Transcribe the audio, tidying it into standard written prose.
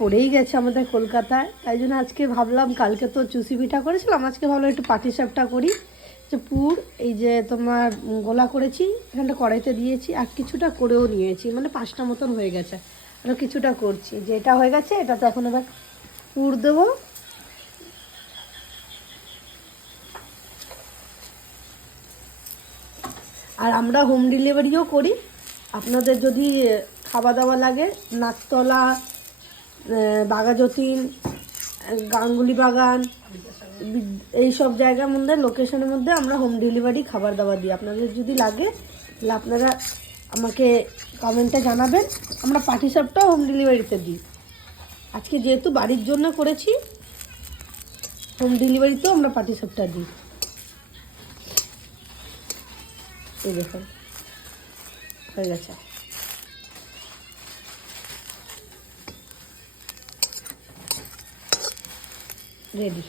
পড়েই গেছে আমাদের কলকাতায়, তাই জন্য আজকে ভাবলাম, কালকে তো চুষি পিঠা করেছিলাম, আজকে ভাবলাম একটু পাটিসাপটা করি। যে পুর এই যে তোমার গোলা করেছি, এখানটা কড়াইতে দিয়েছি, আর কিছুটা করেও নিয়েছি, মানে 5টা মতন হয়ে গেছে, আরও কিছুটা করছি। যে এটা হয়ে গেছে, এটাতে এখন এবার পুর দেবো। আর আমরা হোম ডেলিভারিও করি। আপনাদের যদি খাওয়া দাওয়া লাগে, নাকতলা, বাঘাযতীন, গাঙ্গুলি বাগান, এই সব জায়গার মধ্যে, লোকেশনের মধ্যে আমরা হোম ডেলিভারি খাবার দাবার দিই। আপনাদের যদি লাগে তাহলে আপনারা আমাকে কমেন্টে জানাবেন। আমরা পাটিসাপটাও হোম ডেলিভারিতে দিই। আজকে যেহেতু বাড়ির জন্য করেছি, হোম ডেলিভারিতেও আমরা পাটিসাপটা দিই। এই দেখুন হয়ে গেছে, রেডি।